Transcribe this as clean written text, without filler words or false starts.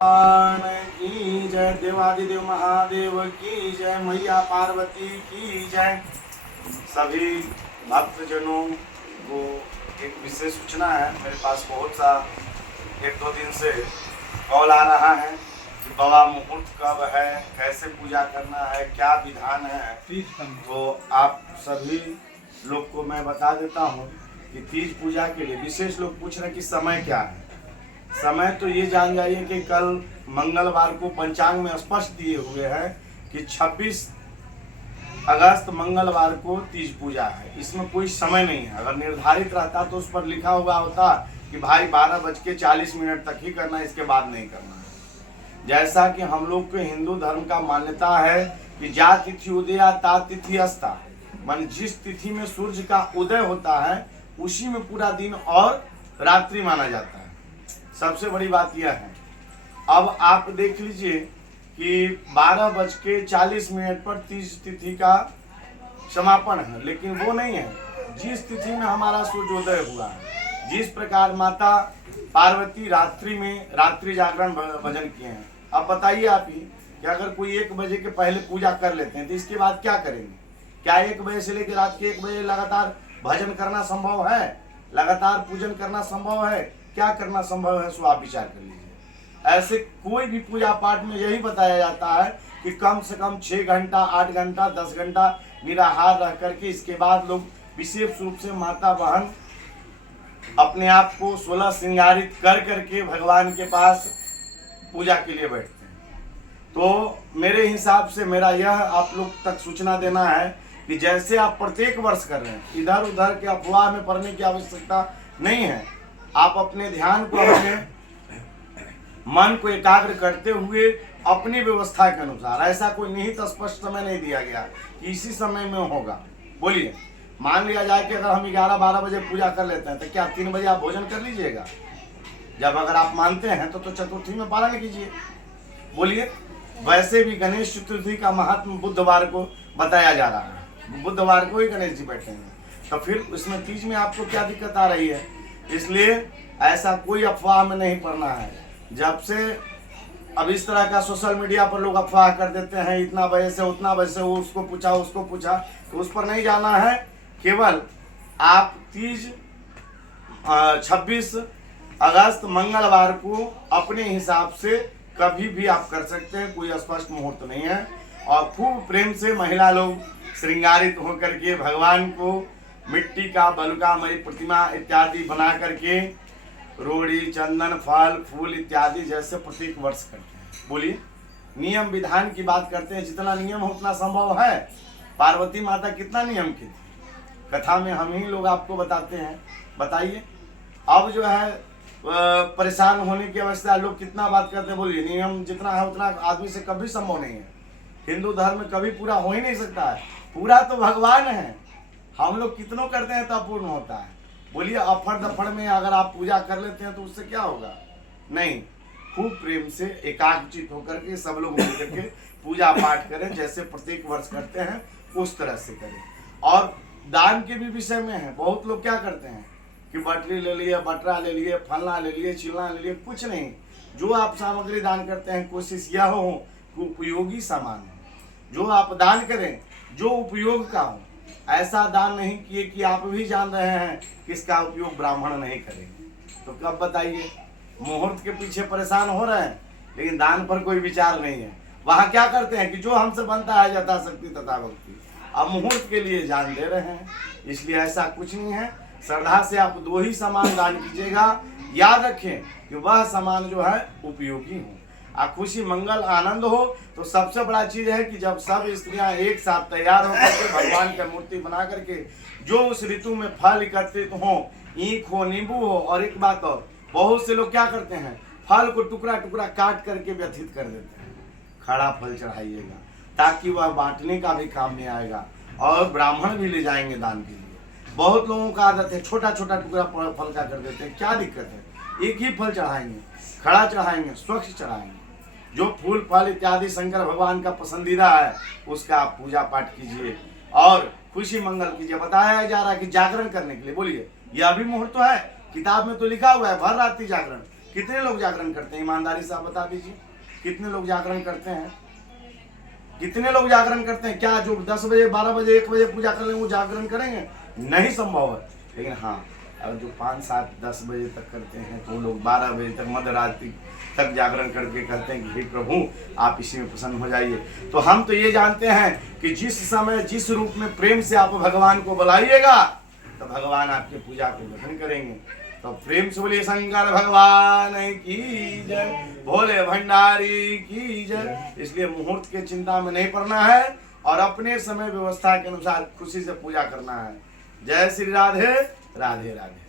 भगवान की जय, देवादिदेव महादेव की जय, मैया पार्वती की जय। सभी भक्तजनों को एक विशेष सूचना है। मेरे पास बहुत सा 1-2 दिन से कॉल आ रहा है कि बाबा मुहूर्त कब है, कैसे पूजा करना है, क्या विधान है। तो आप सभी लोग को मैं बता देता हूँ कि तीज पूजा के लिए विशेष लोग पूछ रहे हैं कि समय क्या है। समय तो ये जान जाइए कि कल मंगलवार को पंचांग में स्पष्ट दिए हुए हैं कि 26 अगस्त मंगलवार को तीज पूजा है। इसमें कोई समय नहीं है। अगर निर्धारित रहता तो उस पर लिखा हुआ होता कि भाई 12:40 तक ही करना है, इसके बाद नहीं करना है। जैसा कि हम लोग के हिंदू धर्म का मान्यता है कि जा तिथि उदया ता तिथि अस्ता, मान जिस तिथि में सूर्य का उदय होता है उसी में पूरा दिन और रात्रि माना जाता है। सबसे बड़ी बात यह है। अब आप देख लीजिए कि 12:40 पर तीज तिथि का समापन है, लेकिन वो नहीं है जिस तिथि में हमारा सूर्योदय हुआ है। जिस प्रकार माता पार्वती रात्रि में रात्रि जागरण भजन किए हैं। अब बताइए आप ही कि अगर कोई 1 बजे के पहले पूजा कर लेते हैं तो इसके बाद क्या करेंगे? क्या 1 बजे से लेकर रात के 1 बजे लगातार भजन करना संभव है? लगातार पूजन करना संभव है? क्या करना संभव है? सो आप विचार कर लीजिए। ऐसे कोई भी पूजा पाठ में यही बताया जाता है कि कम से कम 6 घंटा, 8 घंटा, 10 घंटा निराहार रह करके इसके बाद लोग विशेष रूप से माता बहन अपने आप को 16 श्रृंगारित कर करके भगवान के पास पूजा के लिए बैठते हैं। तो मेरे हिसाब से मेरा यह आप लोग तक सूचना देना है कि जैसे आप प्रत्येक वर्ष कर रहे हैं, इधर उधर के अफवाह में पड़ने की आवश्यकता नहीं है। आप अपने ध्यान को, अपने मन को एकाग्र करते हुए अपनी व्यवस्था के अनुसार, ऐसा कोई निहित स्पष्ट समय नहीं दिया गया कि इसी समय में होगा। बोलिए, मान लिया जाए कि अगर हम 11-12 बजे पूजा कर लेते हैं तो क्या 3 बजे आप भोजन कर लीजिएगा? जब अगर आप मानते हैं तो चतुर्थी में पालन कीजिए। बोलिए, वैसे भी गणेश चतुर्थी का महत्व बुधवार को बताया जा रहा है। बुधवार को ही गणेश जी बैठेंगे, तो फिर उसमें तीज में आपको क्या दिक्कत आ रही है? इसलिए ऐसा कोई अफवाह में नहीं पड़ना है। जब से अब इस तरह का सोशल मीडिया पर लोग अफवाह कर देते हैं, इतना बजे से उतना बजे से, वो उसको पूछा, तो उस पर नहीं जाना है। केवल आप तीज 26 अगस्त मंगलवार को अपने हिसाब से कभी भी आप कर सकते हैं। कोई स्पष्ट मुहूर्त नहीं है। और खूब प्रेम से महिला लोग श्रृंगारित होकर के भगवान को मिट्टी का बलुकामयी प्रतिमा इत्यादि बना करके रोड़ी, चंदन, फल, फूल इत्यादि जैसे प्रत्येक वर्ष करते हैं। बोलिए, नियम विधान की बात करते हैं, जितना नियम हो उतना संभव है। पार्वती माता कितना नियम की थी, कथा में हम ही लोग आपको बताते हैं। बताइए, अब जो है परेशान होने की अवस्था, लोग कितना बात करते हैं। बोलिए, नियम जितना है उतना आदमी से कभी संभव नहीं है। हिंदू धर्म में कभी पूरा हो ही नहीं सकता है। पूरा तो भगवान है, हम लोग कितनों करते हैं तो अपूर्ण होता है। बोलिए, अफड़ दफड़ में अगर आप पूजा कर लेते हैं तो उससे क्या होगा? नहीं, खूब प्रेम से एकाग्रचित होकर के सब लोग मिलकर के पूजा पाठ करें, जैसे प्रत्येक वर्ष करते हैं उस तरह से करें। और दान के भी विषय में है। बहुत लोग क्या करते हैं कि बटरी ले लिए, बटरा ले लिए, फलना ले लिए, चिलना ले लिए, कुछ नहीं। जो आप सामग्री दान करते हैं, कोशिश यह हो कि उपयोगी सामान हो। जो आप दान करें जो उपयोग का हो। ऐसा दान नहीं किए कि आप भी जान रहे हैं कि इसका उपयोग ब्राह्मण नहीं करेंगे। तो कब बताइए? मुहूर्त के पीछे परेशान हो रहे हैं, लेकिन दान पर कोई विचार नहीं है। वहाँ क्या करते हैं कि जो हमसे बनता है यथाशक्ति तथा भक्ति, अब मुहूर्त के लिए जान दे रहे हैं। इसलिए ऐसा कुछ नहीं है। श्रद्धा से आप 2 ही सामान दान कीजिएगा। याद रखें कि वह सामान जो है उपयोगी हो, खुशी मंगल आनंद हो। तो सबसे बड़ा चीज है कि जब सब स्त्रियां एक साथ तैयार होकर के भगवान की मूर्ति बना करके जो उस ऋतु में फल एकत्रित हो, ईख हो, नींबू हो, और एक बात और, बहुत से लोग क्या करते हैं, फल को टुकड़ा टुकड़ा काट करके व्यथित कर देते हैं। खड़ा फल चढ़ाइएगा ताकि वह बांटने का भी काम में आएगा और ब्राह्मण भी ले जाएंगे दान के लिए। बहुत लोगों का आदत है छोटा छोटा टुकड़ा फल का कर देते हैं। क्या दिक्कत है? एक ही फल चढ़ाएंगे, खड़ा चढ़ाएंगे, स्वच्छ चढ़ाएंगे। जो फूल फल इत्यादि शंकर भगवान का पसंदीदा है उसका आप पूजा पाठ कीजिए और खुशी मंगल कीजिए। बताया जा रहा है कि जागरण करने के लिए। बोलिए, यह भी मुहूर्त तो है। किताब में तो लिखा हुआ है भर रात्रि जागरण, कितने लोग जागरण करते हैं? ईमानदारी से आप बता दीजिए, कितने लोग जागरण करते हैं? कितने लोग जागरण करते हैं? क्या जो 10 बजे 12 बजे 1 बजे पूजा कर लेंगे वो जागरण करेंगे? नहीं संभव है। लेकिन हाँ, अब जो 5 7 10 बजे तक करते हैं तो वो लोग 12 बजे तक मध्यरात्रि तक जागरण करके कहते हैं कि हे प्रभु आप इसी में प्रसन्न हो जाइए। तो हम तो ये जानते हैं कि जिस समय जिस रूप में प्रेम से आप भगवान को बुलाइएगा तो भगवान आपके पूजा को ग्रहण करेंगे। तो प्रेम से बोलिए शंकर भगवान की जय, भोले भंडारी की जय। इसलिए मुहूर्त के चिंता में नहीं पड़ना है और अपने समय व्यवस्था के अनुसार खुशी से पूजा करना है। जय श्री राधे राधे राधे।